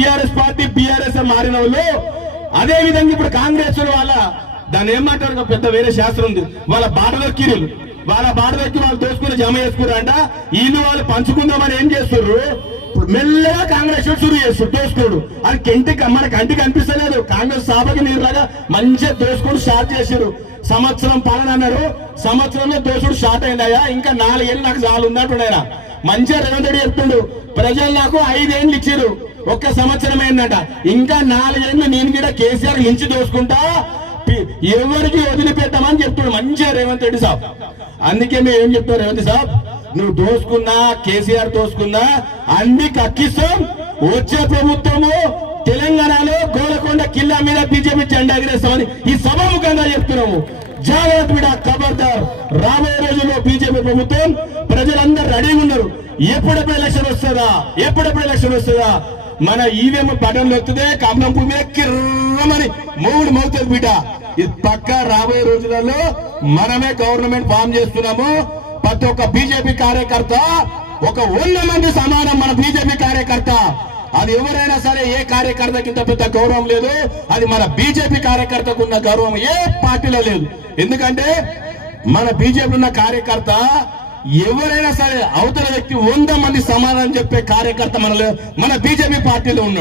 TRS party BRS మారిన వాళ్ళు అదే విధంగా ఇప్పుడు కాంగ్రెస్ వాళ్ళ దాన్ని ఏమంటారు పెద్ద వేరే శాస్త్రం ఉంది, వాళ్ళ బాటదొక్కిరు, వాళ్ళ బాటదొక్కి వాళ్ళు దోసుకుని జమ చేసుకున్నారంట. వీళ్ళు వాళ్ళు పంచుకుందామని ఏం చేస్తున్నారు, మెల్లగా కాంగ్రెస్ షురు చేస్తారు దోసుకోడు. అది మన కంటికి అనిపిస్తలేదు. కాంగ్రెస్ సాబకి నీరులాగా మంచిగా దోసుకొని స్టార్ట్ చేశారు. సంవత్సరం పాలన అన్నారు, సంవత్సరంలో దోసుడు స్టార్ట్ అయిందయ్యా, ఇంకా 4 ఏళ్ళు నాకు చాలు ఉన్నట్టున్నాయన. మంచిగా రేవంత్ రెడ్డి చెప్తుండు, ప్రజలు నాకు 5 ఏళ్ళు ఇచ్చారు, ఒక్క సంవత్సరం ఏంటంట, ఇంకా 4 ఏళ్ళు నేను కూడా కేసీఆర్ మించి దోసుకుంటా, ఎవరికి వదిలిపెట్టామని చెప్తున్నాడు మంచిగా రేవంత్ రెడ్డి సాబ్. అందుకే మేము ఏం చెప్తాం, రేవంత్ సాబ్ నువ్వు దోసుకున్నా కేసీఆర్ దోసుకున్నా అన్ని కక్కిస్తాం. వచ్చే ప్రభుత్వము తెలంగాణలో గోలకొండ కిల్లా మీద బీజేపీ జెండా ఎగిరేస్తామని ఈ సభాముఖంగా చెప్తున్నాము. జాగ్రత్త బిడ్డ, ఖబర్దార్. రాబోయే రోజుల్లో బీజేపీ ప్రభుత్వం ప్రజలందరూ రెడీగా ఉన్నారు. ఎప్పుడెప్పుడు ఎలక్షన్ వస్తుందా, ఎప్పుడెప్పుడు ఎలక్షన్ వస్తుందా, మన ఈవీఎం బటన్లు వస్తుందే కమలం పువ్వు మీద కిర్రమని మూడు మౌతుంది బిడ్డ. ఇది పక్క రాబోయే రోజులలో మనమే గవర్నమెంట్ ఫామ్ చేస్తున్నాము. ప్రతి ఒక్క బీజేపీ కార్యకర్త ఒక 100 మంది సమానం మన బీజేపీ కార్యకర్త. అది ఎవరైనా సరే, ఏ కార్యకర్తకి ఇంత పెద్ద గౌరవం లేదు. అది మన బీజేపీ కార్యకర్తకు ఉన్న గౌరవం ఏ పార్టీలో లేదు. ఎందుకంటే మన బీజేపీ ఉన్న కార్యకర్త ఎవరైనా సరే అవతల వ్యక్తి 100 మంది సమానం చెప్పే కార్యకర్త మన బీజేపీ పార్టీలో ఉన్నాడు.